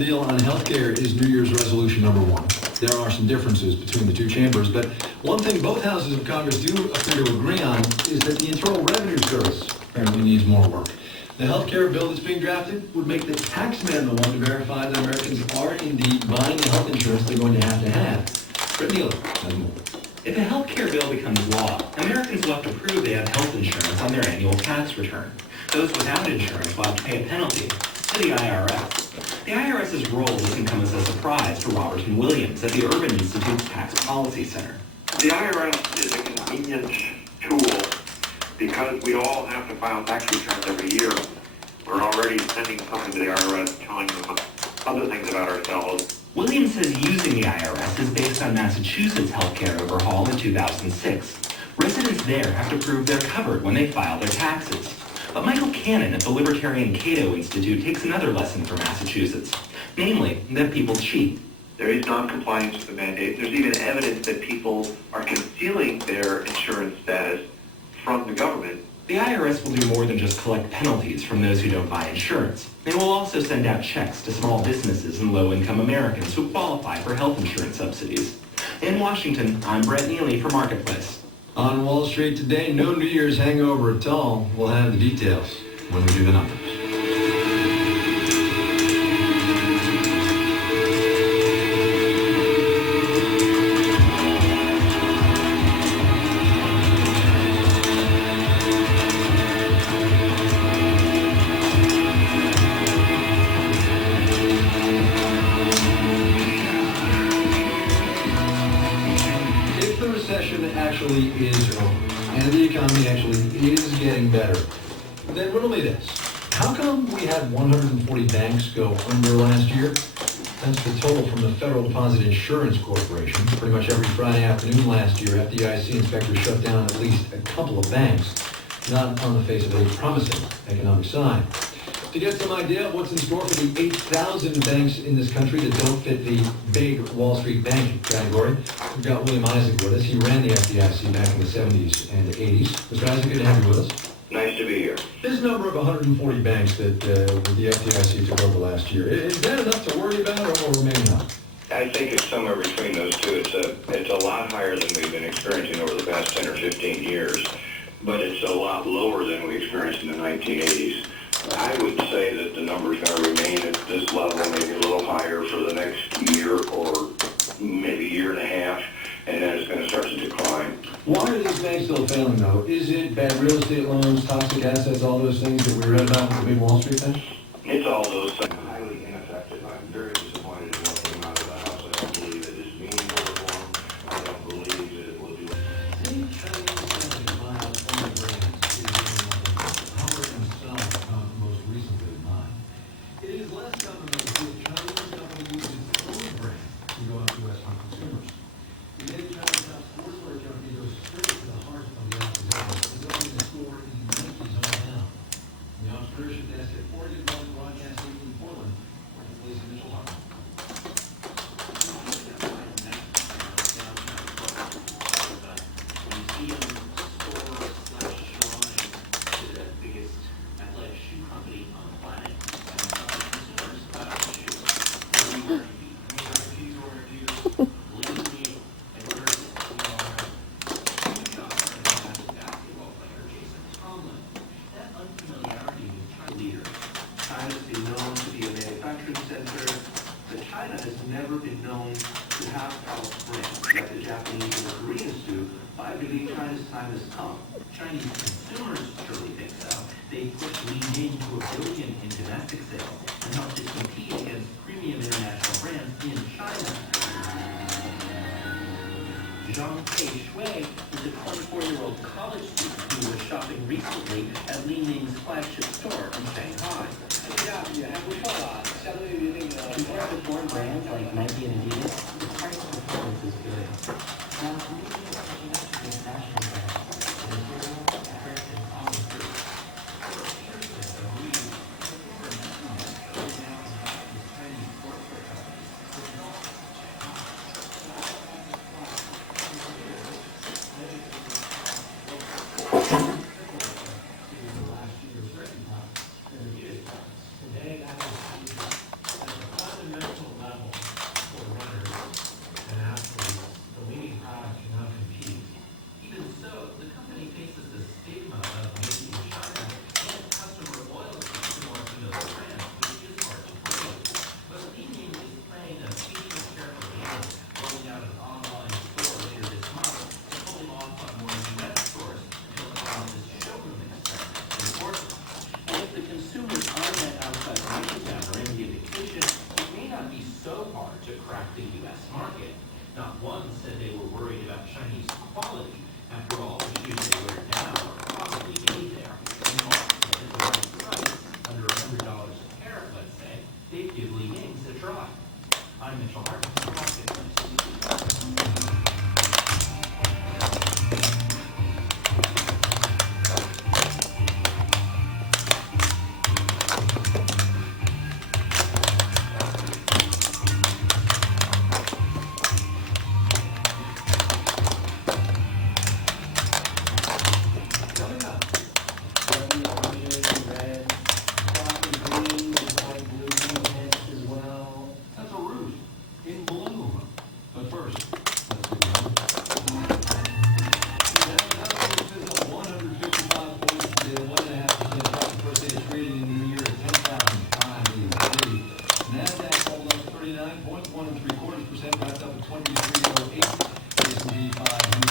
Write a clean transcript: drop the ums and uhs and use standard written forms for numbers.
Deal on healthcare is New Year's resolution number one. There are some differences between the two chambers, but one thing both houses of Congress do appear to agree on is that the Internal Revenue Service apparently needs more work. The healthcare bill that's being drafted would make the taxman the one to verify that Americans are indeed buying the health insurance they're going to have. Britt Mueller has more. If a healthcare bill becomes law, Americans will have to prove they have health insurance on their annual tax return. Those without insurance will have to pay a penalty to the IRS. The IRS's role doesn't come as a surprise to Robertson Williams at the Urban Institute's Tax Policy Center. The IRS is a convenient tool because we all have to file tax returns every year. We're already sending something to the IRS telling them other things about ourselves. Williams says using the IRS is based on Massachusetts healthcare overhaul in 2006. Residents there have to prove they're covered when they file their taxes. But Michael Cannon at the Libertarian Cato Institute takes another lesson from Massachusetts, namely that people cheat. There is non-compliance with the mandate. There's even evidence that people are concealing their insurance status from the government. The IRS will do more than just collect penalties from those who don't buy insurance. They will also send out checks to small businesses and low-income Americans who qualify for health insurance subsidies. In Washington, I'm Brett Neely for Marketplace. On Wall Street today, no New Year's hangover at all. We'll have the details when we do the numbers. Actually is over, and the economy actually is getting better, then riddle me this. How come we had 140 banks go under last year? That's the total from the Federal Deposit Insurance Corporation. Pretty much every Friday afternoon last year, FDIC inspectors shut down at least a couple of banks, not on the face of a promising economic sign. To get some idea of what's in store for the 8,000 banks in this country that don't fit the big Wall Street bank category, we've got William Isaac with us. He ran the FDIC back in the 70s and the 80s. Mr. Isaac, good to have you with us. Nice to be here. This number of 140 banks that the FDIC took over last year, is that enough to worry about or maybe not? I think it's somewhere between those two. It's a lot higher than we've been experiencing over the past 10 or 15 years, but it's a lot lower than we experienced in the 1980s. I would say that the number's going to remain at this level, maybe a little higher for the next year or maybe year and a half, and then it's going to start to decline. Why are these banks still failing, though? Is it bad real estate loans, toxic assets, all those things that we read about with the big Wall Street things? It's all those things. Highly ineffective. I'm very disappointed in what came out of the House. I don't believe it is meaningful reform. I don't believe that it will do. Chinese consumers surely think so. They quickly leaned into $1 billion in domestic sales and helped to compete against premium international brands in China. Zhang Pei Shui is a 24-year-old college student who was shopping recently at Li Ning's flagship store in Shanghai. Compared to foreign brands like Nike and Adidas, the price performance is good. to crack the U.S. market. Not one said they were worried about Chinese quality. After all, the shoes they wear now are probably made there. And also, at the right price, under $100 a pair, let's say, they'd give Li Ying's a try. I'm Mitchell Hart, Marketplace. Coming up. That's a root in bloom. But first, let's do one. Nasdaq is up 155 points today, 1.5% up. The first day of trading in the new year at 10,583. Nasdaq sold up 39 points, 1.75%, wrapped up at 2308. S&P 500